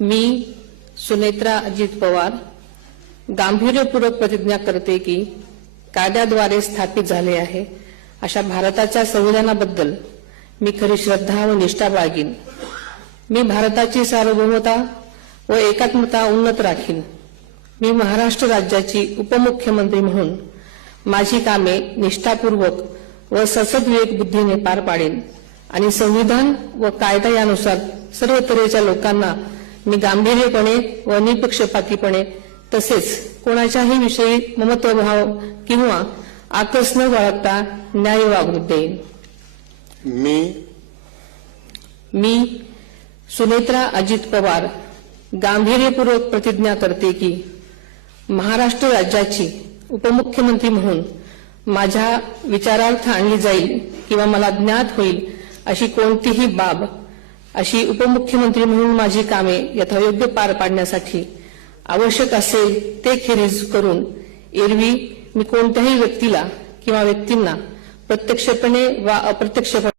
मी सुनेत्रा अजित पवार गांभीर्यपूर्वक प्रतिज्ञा करते की कायद्याद्वारे स्थापित झाले आहे अशा भारताच्या संविधानाबद्दल मी खरी श्रद्धा व निष्ठा बाळगीन। मी भारताची सार्वभौमता व एकात्मता उन्नत राखीन। मी महाराष्ट्र राज्याची उपमुख्यमंत्री म्हणून माझी कामे निष्ठापूर्वक व ससद्विवेक बुद्धीने पार पाडेन आणि संविधान व कायदा यानुसार सर्व तऱ्हेच्या लोकांना मी गांभीर्यपणे व निपक्षपातीपणे तसेच कोणाच्याही विषयी ममत्वभाव किंवा आकस न बाळगता न्याय वागणूक देईन। मी सुनेत्रा अजित पवार गांभीर्यपूर्वक प्रतिज्ञा करते की महाराष्ट्र राज्याची उपमुख्यमंत्री म्हणून माझ्या विचारार्थ आणली जाईल किंवा मला ज्ञात होईल अशी कोणतीही बाब अशी उपमुख्यमंत्री म्हणून माझी कामे यथायोग्य पार पाडण्यासाठी आवश्यक असेल ते खेरीज करून एरवी मी कोणत्याही व्यक्तीला किंवा व्यक्तींना प्रत्यक्षपणे वा अप्रत्यक्षपणे